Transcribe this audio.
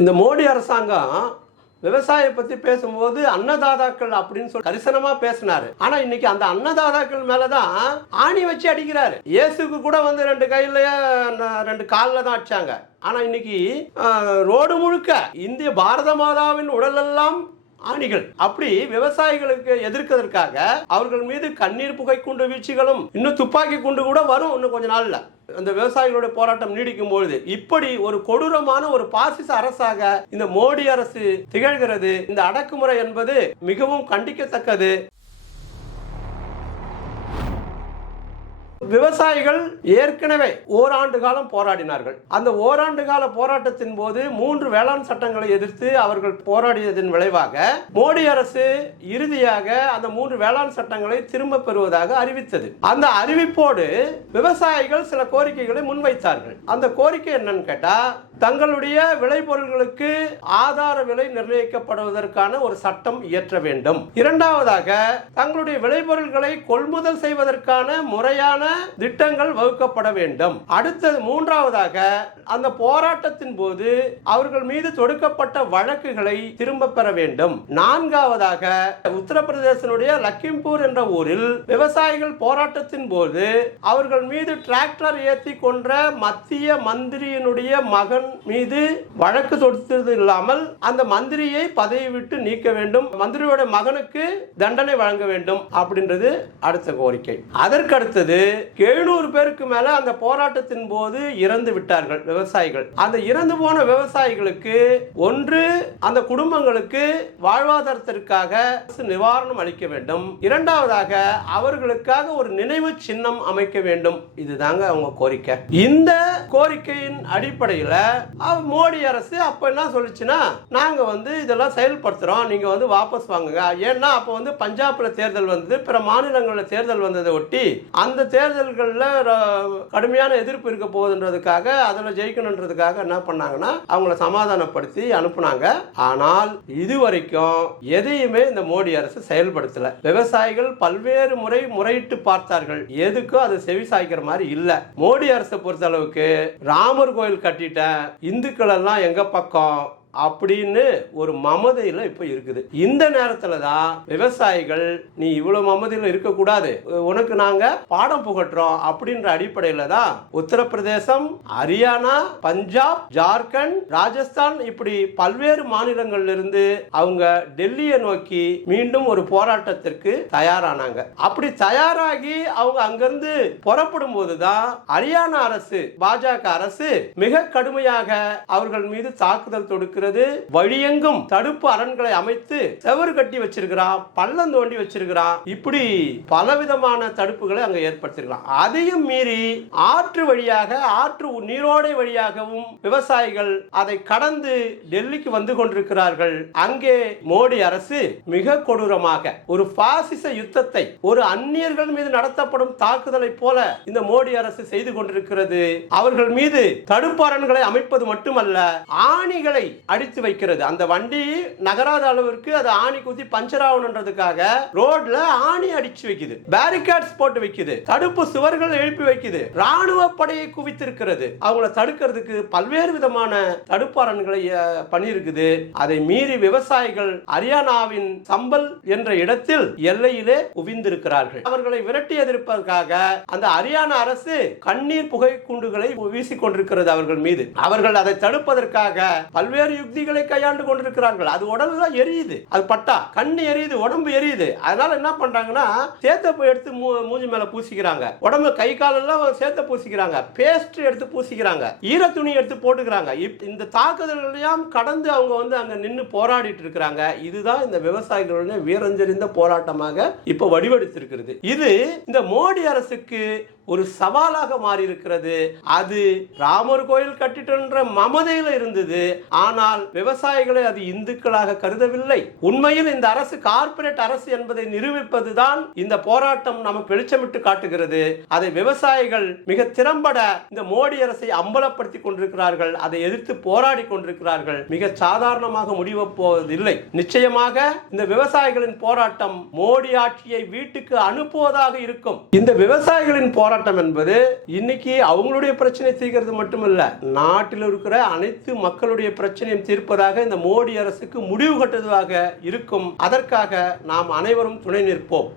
இந்த மோடி அரசாங்கம் விவசாயம் பத்தி பேசும்போது அன்னதாதாக்கள் அப்படின்னு சொல்லி கரிசனமா பேசினாரு. ஆனா இன்னைக்கு அந்த அன்னதாதாக்கள் மேலதான் ஆணி வச்சு அடிக்கிறாரு. இயேசுக்கு கூட வந்து ரெண்டு கையிலயே ரெண்டு காலில் தான் அடிச்சாங்க. ஆனா இன்னைக்கு ரோடு முழுக்க இந்திய பாரத மாதாவின் உடலெல்லாம் ஆணிகள். அப்படி விவசாயிகளுக்கு எதிர்க்கிறதுக்காக அவர்கள் மீது கண்ணீர் புகை குண்டு வீழ்ச்சிகளும் இன்னும் துப்பாக்கி குண்டு கூட வரும் இன்னும் கொஞ்ச நாள்ல. அந்த விவசாயிகளுடைய போராட்டம் நீடிக்கும் பொழுது இப்படி ஒரு கொடூரமான ஒரு பாசிச அரசாக இந்த மோடி அரசு திகழ்கிறது. இந்த அடக்குமுறை என்பது மிகவும் கண்டிக்கத்தக்கது. விவசாயிகள் ஏற்கனவே ஓராண்டு காலம் போராடினார்கள். அந்த ஓராண்டு கால போராட்டத்தின் போது மூன்று வேளாண் சட்டங்களை எதிர்த்து அவர்கள் போராடியதன் விளைவாக மோடி அரசு இறுதியாக அந்த மூன்று வேளாண் சட்டங்களை திரும்ப பெறுவதாக அறிவித்தது. அந்த அறிவிப்போடு விவசாயிகள் சில கோரிக்கைகளை முன்வைத்தார்கள். அந்த கோரிக்கை என்னன்னு கேட்டா தங்களுடைய விளைபொருள்களுக்கு ஆதார விலை நிர்ணயிக்கப்படுவதற்கான ஒரு சட்டம் இயற்ற வேண்டும். இரண்டாவதாக தங்களுடைய விளைபொருள்களை கொள்முதல் செய்வதற்கான முறையான திட்டங்கள் வகுக்கப்பட வேண்டும். அடுத்தது மூன்றாவதாக அந்த போராட்டத்தின் போது அவர்கள் மீது தொடுக்கப்பட்ட வழக்குகளை திரும்ப பெற வேண்டும். நான்காவதாக உத்தரப்பிரதேசனுடைய லக்கிம்பூர் என்ற ஊரில் விவசாயிகள் போராட்டத்தின் போது அவர்கள் மீது டிராக்டர் ஏற்றி கொன்ற மத்திய மந்திரியினுடைய மகன் மீது வழக்கு தொடுத்தது இல்லாமல் அந்த மந்திரியை பதவி விட்டு நீக்க வேண்டும். மந்திரியோட மகனுக்கு தண்டனை வழங்க வேண்டும் அப்படின்றது அடுத்த கோரிக்கை. அதற்கு அடுத்தது எழுநூறு பேருக்கு மேல அந்த போராட்டத்தின் போது இறந்து விட்டார்கள் விவசாயிகள். அந்த இறந்து போன விவசாயிகளுக்கு ஒன்று அந்த குடும்பங்களுக்கு வாழ்வாதாரத்திற்காக நிவாரணம் அளிக்க வேண்டும். இரண்டாவதாக அவர்களுக்காக ஒரு நினைவு சின்னம் அமைக்க வேண்டும். இதுதாங்க அவங்க கோரிக்கை. இந்த கோரிக்கையின் அடிப்படையில் மோடி அரசு அப்ப என்ன சொல்லுச்சுன்னா நாங்க வந்து இதெல்லாம் செயல்படுத்துறோம். நீங்க வந்து வாபஸ் வாங்குங்க. ஏன்னா அப்ப வந்து பஞ்சாப்ல தேர்தல் வந்தது பிற மாநிலங்களில் தேர்தல் வந்ததை ஒட்டி அந்த தேர்தல்களில் கடுமையான எதிர்ப்பு இருக்க போகுதுன்றதுக்காக அதில் ஜெயிக்கணுன்றதுக்காக என்ன பண்ணாங்கன்னா அவங்கள சமாதானப்படுத்தி அனுப்புனாங்க. ஆனால் இதுவரைக்கும் எதையுமே இந்த மோடி அரசு செயல்படுத்தல. விவசாயிகள் பல்வேறு முறை முறையிட்டு பார்த்தார்கள். எதுக்கும் அது செவி சாய்க்கிற மாதிரி இல்லை. மோடி அரசை பொறுத்த அளவுக்கு ராமர் கோயில் கட்டிட்டேன் இந்துக்கள் எல்லாம் எங்க பக்கம்? அப்படின்னு ஒரு மமதையில இப்ப இருக்குது. இந்த நேரத்துல தான் விவசாயிகள் நீ இவ்வளவு மமதையில இருக்கக்கூடாது. உனக்கு நாங்க பாடம் புகட்டுறோம். அப்படின்ற அடிப்படையில தான் உத்தரப்பிரதேசம் ஹரியானா பஞ்சாப் ஜார்க்கண்ட் ராஜஸ்தான் இப்படி பல்வேறு மாநிலங்கள்ல இருந்து அவங்க டெல்லியை நோக்கி மீண்டும் ஒரு போராட்டத்திற்கு தயாரானாங்க. அப்படி தயாராகி அவங்க அங்கிருந்து புறப்படும் போதுதான் ஹரியானா அரசு பாஜக அரசு மிக கடுமையாக அவர்கள் மீது தாக்குதல் தொடுக்கிறது வழியெங்கும் தடுப்பு அரண்களை அமைத்து செவரு கட்டி வச்சிருக்கிறான் பள்ளம் தோண்டி வச்சிருக்கிறான் இப்படி பலவிதமான தடுப்புகளை அங்க ஏற்படுத்திருக்கலாம். அதையும் மீறி ஆற்று வழியாக ஆற்று நீரோடை வழியாகவும் விவசாயிகள் அதை கடந்து டெல்லிக்கு வந்து கொண்டிருக்கிறார்கள். அங்கே மோடி அரசு மிக கொடூரமாக ஒரு பாசிச யுத்தத்தை ஒரு அந்நியர்கள் மீது நடத்தப்படும் தாக்குதலை போல இந்த மோடி அரசு செய்து கொண்டிருக்கிறது. அவர்கள் மீது தடுப்பு அரண்களை அமைப்பது மட்டுமல்ல ஆணிகளை அடித்து வைக்கிறது. அந்த வண்டி நகராத அளவிற்கு அது ஆணி குத்தி பஞ்சர் ஆகணுன்றதுக்காக ரோட்ல ஆணி அடிச்சு வைக்குது. பேரிகேட்ஸ் போட்டு வைக்குது. தடுப்பு சுவர்கள் எழுப்பி வைக்குது. ராணுவ படையை குவித்திருக்கிறது. அவங்கள தடுக்கிறதுக்கு பல்வேறு விதமான தடுப்பு அரண்களை பண்ணியிருக்குது. அதை மீறி விவசாயிகள் ஹரியானாவின் சம்பல் என்ற இடத்தில் எல்லையிலே குவிந்திருக்கிறார்கள். அவர்களை விரட்டி எதிர்ப்பதற்காக அந்த ஹரியானா அரசு கண்ணீர் புகை குண்டுகளை வீசிக்கொண்டிருக்கிறது அவர்கள் மீது. அவர்கள் அதை தடுப்பதற்காக பல்வேறு யுக்திகளை கையாண்டு கொண்டிருக்கிறார்கள். அது உடல்ல எரியுது. அது பட்டா. கண்ணு எரியுது உடம்பு எரியுது. அதனால என்ன பண்றாங்கன்னா சேத்த போய் எடுத்து மூ- மூஞ்சி மேல பூசிக்கிறாங்க. உடம்பு கை காலெல்லாம் சேத்த பூசிக்கிறாங்க. பேஸ்ட் எடுத்து பூசிக்கிறாங்க. ஈர துணி எடுத்து போட்டுக்கிறாங்க. இப்- இந்த தாக்குதல்களையும் கடந்து அவங்க வந்து அங்க நின்று போராடிட்டு இருக்கிறாங்க. இதுதான் இந்த விவசாயிகளுடைய வீரஞ்செறிந்த போராட்டமாக இப்ப வடிவெடுத்திருக்கிறது. இது இந்த மோடி அரசுக்கு ஒரு சவாலாக மாறி இருக்கிறது அது ராமர் கோயில் கட்டிட்டன்ற மமதையில் இருந்தது. ஆனால் விவசாயிகளை அது இந்துக்களாக கருதவில்லை. உண்மையில் இந்த அரசு கார்ப்பரேட் அரசு என்பதை நிரூபிப்பதுதான் இந்த போராட்டம் நமக்கு வெளிச்சமிட்டு காட்டுகிறது. அதை விவசாயிகள் மிக திறம்பட இந்த மோடி அரசை அம்பலப்படுத்தி கொண்டிருக்கிறார்கள். அதை எதிர்த்து போராடி கொண்டிருக்கிறார்கள். மிக சாதாரணமாக முடிவு போவதில்லை நிச்சயமாக இந்த விவசாயிகளின் போராட்டம் மோடி ஆட்சியை வீட்டுக்கு அனுப்புவதாக இருக்கும். இந்த விவசாயிகளின் போராட்டம் போராட்டம் என்பது இன்னைக்கு அவங்களுடைய பிரச்சனை தீர்க்கிறது மட்டுமல்ல நாட்டில் இருக்கிற அனைத்து மக்களுடைய பிரச்சனையும் தீர்ப்பதாக இந்த மோடி அரசுக்கு முடிவு கட்டுவதாக இருக்கும். அதற்காக நாம் அனைவரும் துணை நிற்போம்.